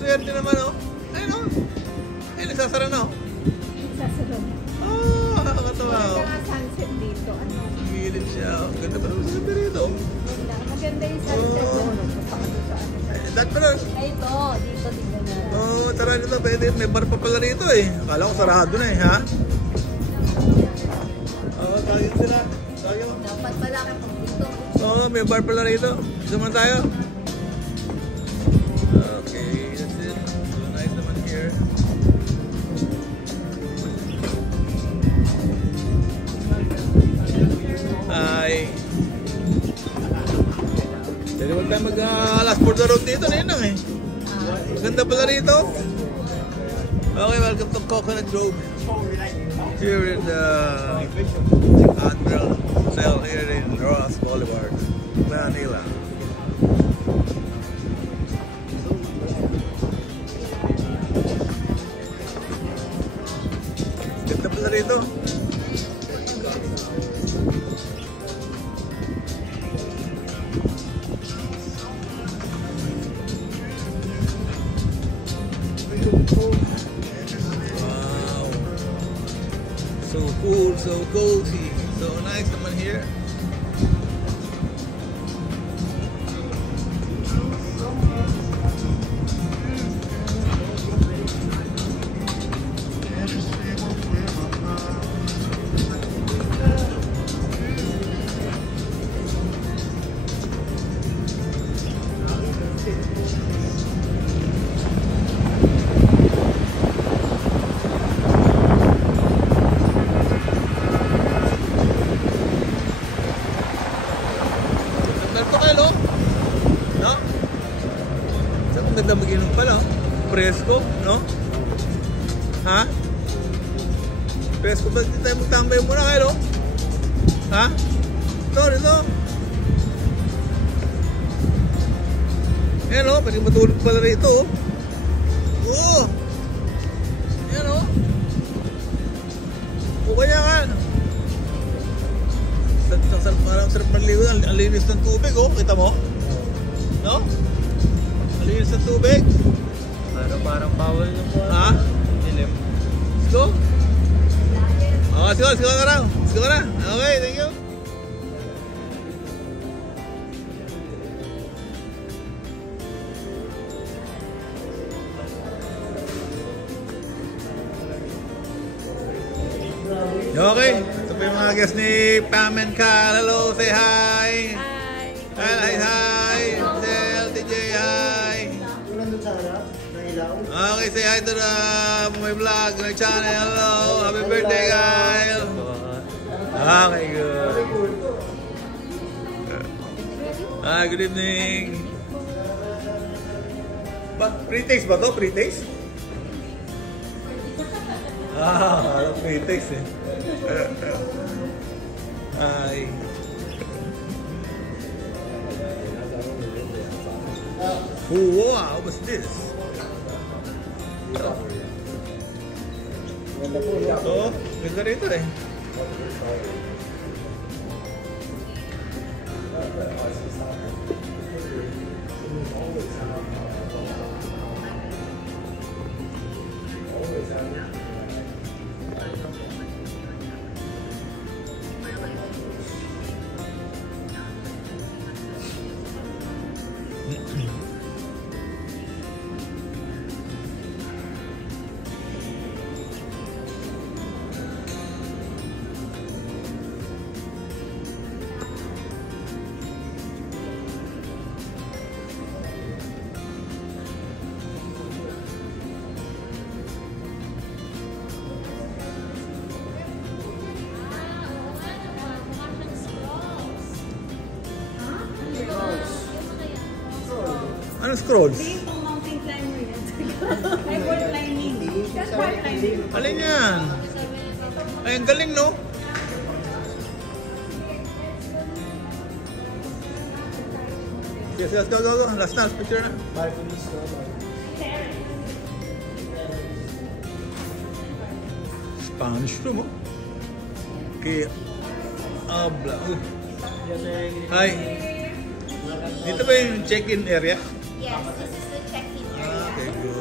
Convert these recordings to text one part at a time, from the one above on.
Swerte naman, oh. Ayun, oh. Ay, nagsasara na, oh. Nagsasara. Oh, nakakatawa, oh. Maganda nga sunset dito, ano. Gilid siya, oh. Ganda pa naman sa gabi rito. Maganda yung sunset doon. Kapag sa ano. Dad pa lang. Ay, ito. Dito, tingnan na. Oh, tara nito, pwede. May bar pa pala rito, eh. Akala ko sarado na, eh, ha? Oo, tawagin sila. Tawagin mo. Dapat pala kapag dito. Oo, may bar pala rito. Isa man tayo. Okay, that's it. So nice naman here. Hi. Pwede wag tayo mag-last for the road dito na yun lang, eh. Maganda pala rito. Okay, welcome to Coconut Grove. Here in the Admiral Hotel here in Ross Boulevard, Manila. Ganda pala rito. So cool, so cozy, so nice naman here. No? Saan ang ganda mag-inom pala, oh? Presko, no? Ha? Presko ba di tayo magtambay muna kayo, no? Ha? Ito. Ayan, oh, pwede matulog pala rito, oh. Oo! Ayan, oh. O kaya nga. Parang sarap maligo, ang linis ng tubig, oh. Kita mo? No? Malinis ng tubig. Parang bawal yung po. Ha? Dilim. Let's go. Oh, let's go na raw. Let's go na. Okay, thank you. Okay, ito po yung mga guests ni Pam and Cal. Hello, say hi. Hi. Hi. TJ, hi. Okay, say hi to my vlog, my channel. Hello, happy birthday, Kyle. Okay, good. Hi, good evening. Pre-taste ba to? Pre-taste? Alam pre-taste, eh. Hi. Wow, what's this? Oh, ganda rito, eh. Ano scrolls? Hindi pang mountain climber yan. Ay, wall climbing. That's wall climbing. Alin yan? Ay, ang galing, no? Yes, go. Last na, picture na. Spanish room, oh. Okay. Habla. Hi. Dito ba yung check-in area? Yes, this is the check-in area. Okay, good.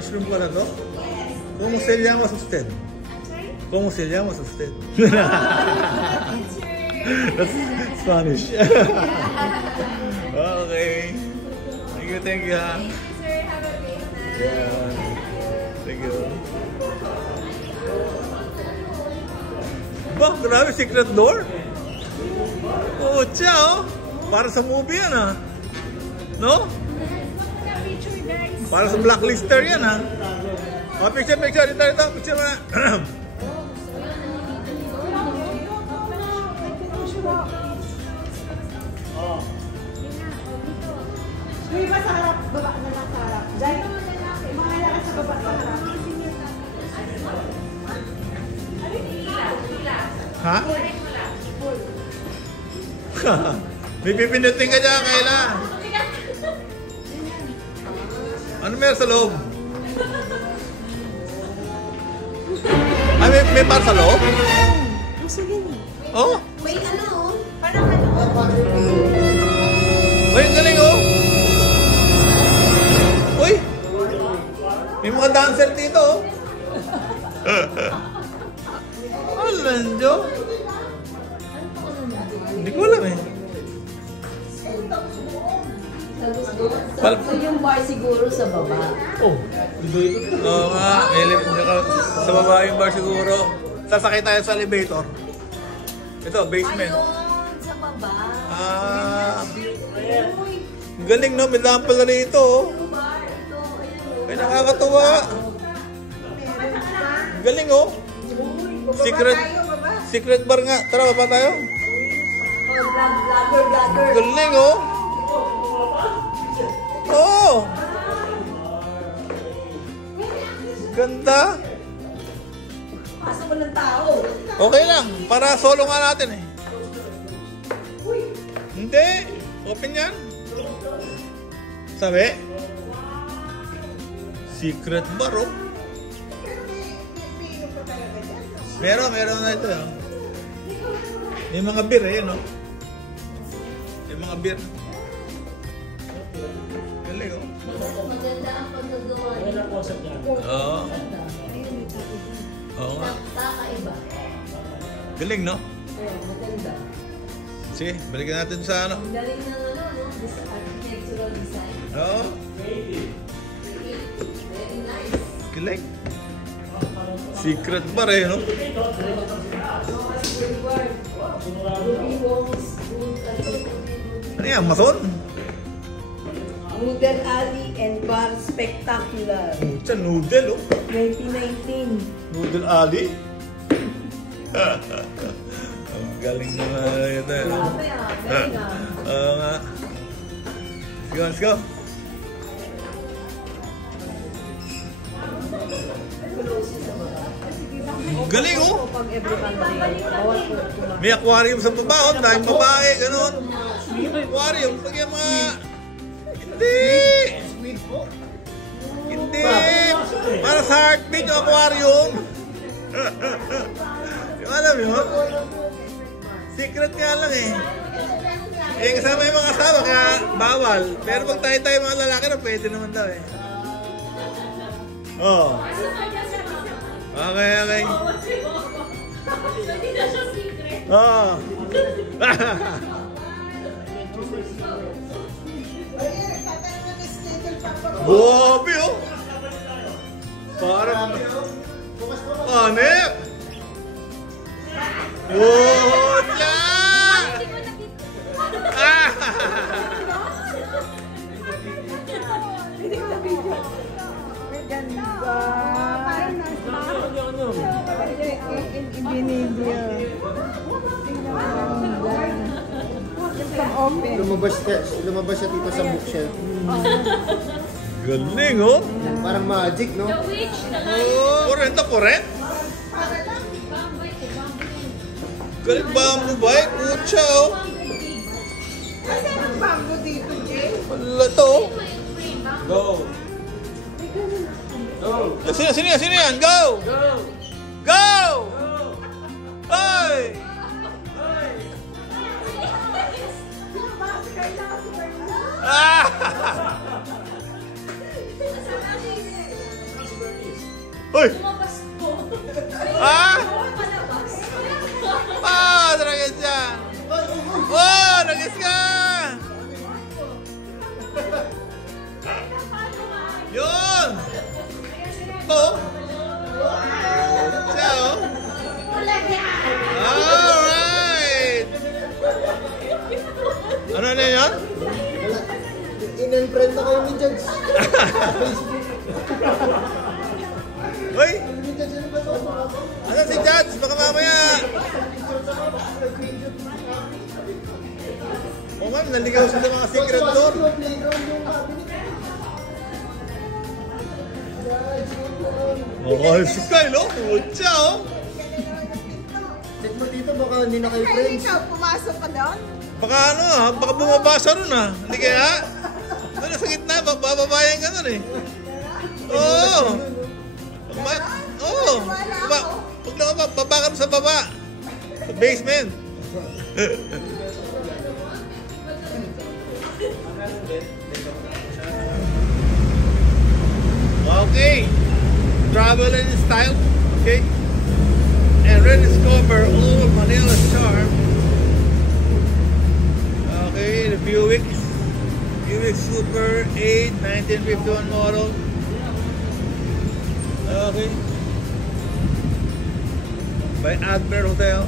Spanish room pala to? ¿Cómo se llama usted? I'm sorry? ¿Cómo se llama usted? It's That's Spanish. Okay. Thank you, ha. Thank you, sir. Have a great night. Yeah. Thank you. Bah, grabe, secret door. Oh, oh. Para sa movie yan, ha? No? Picture, guys. Para sa blacklister yan, ha? Oh, picture. Dito. Picture mo na. May iba sa harap, baba na lang sa harap. Diyan, mga lalaki sa baba sa harap. Ha? May pipindutin ka dyan, Kayla. Ano meron sa loob? Ay, may par sa loob? Oh? May ano, parang ano. Uy, ang galing, oh! Uy! May mga dancer dito, oh! Alanjo! Hindi ko alam, eh. So yung bar siguro sa baba. Oh, oo nga. Sa baba yung bar siguro. Sasakay tayo sa elevator. Ito, basement. Ayun, sa baba. Ah, Uy, galing, no? May daan pala rito, oh. yung bar. Ito, ayun. May nakakatuwa. Galing, oh. Secret bar nga. Tara, baba tayo. Oh, vlogger. Galing, oh. Oh. Ganda. Pasok mo ng tao. Okay lang. Para solo nga natin, eh. Hindi. Open yan. Sabi? Secret bar, oh. Meron na ito, oh. May mga beer, eh, no? May mga beer. Galing, oh. Maganda ang paggagawa niya. Oo. Oo nga. Kakaiba. Galing, no? Oo, maganda. Sige, balikan natin sa ano. Ang galing ng ano, no? This architectural design. Oo. Very nice. Galing. Secret bar, eh, no? Ruby Wong's Ano yan, mason? Noodle Alley and Bar Spectacular. Pucha, noodle, oh. 2019. Noodle alley. Ang galing naman ito, eh. Grabe ah, galing ah. Oo nga. Let's go. Galing, oh. Pag every Monday, bawal po kumain. May aquarium sa baba, oh. Dahil babae, ganun. Aquarium, pag yung mga... Hindi! Para sa heartbeat yung aquarium. Yung alam yun? Secret nga lang, eh. Eh, kasama yung mga asawa, kaya bawal. Pero pag tayo mga lalaki na, pwede naman daw, eh. Oh. Okay. Oh. Bobi, oh. Parang hanep. Wala. Parang binidyo. Lumabas siya dito sa bookshelf. Galing, oh. Parang magic, no? Oh, kurent. Galing bamboo bike, pucha, oh. Kasi ang bamboo dito, Jay? Wala to. Go. Sino yan? Go! Go! Hey! Ah! Hoy! Ano si Judge? Baka mamaya. O ma'am, naligaw sa mga secret door. Oh, si Kyle, oh. Pucha, oh. Check mo dito, baka hindi na kayo Kaya friends. ikaw, pumasok ka doon? Baka ano, baka bumabasa ron ah. Hindi kaya? Ano sa gitna, bababayan ka nun eh. Oo. Oo. Huwag na ka, baba ka sa baba. Sa basement. Okay. Travel in style. Okay. And rediscover all Manila's charm. Okay, in a few weeks. Buick Super 8 1951 model. Okay. By Adler Hotel.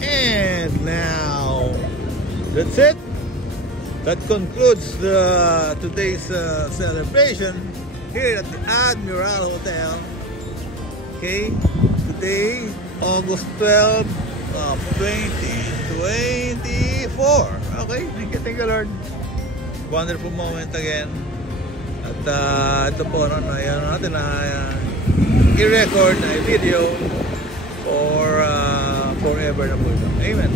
And now, that's it. That concludes today's celebration here at the Admiral Hotel. Okay, today, August 12 of 2024. Okay, thank you Lord. Wonderful moment again. At ito po, ayan natin na i-record na i-video for forever na po ito. Amen.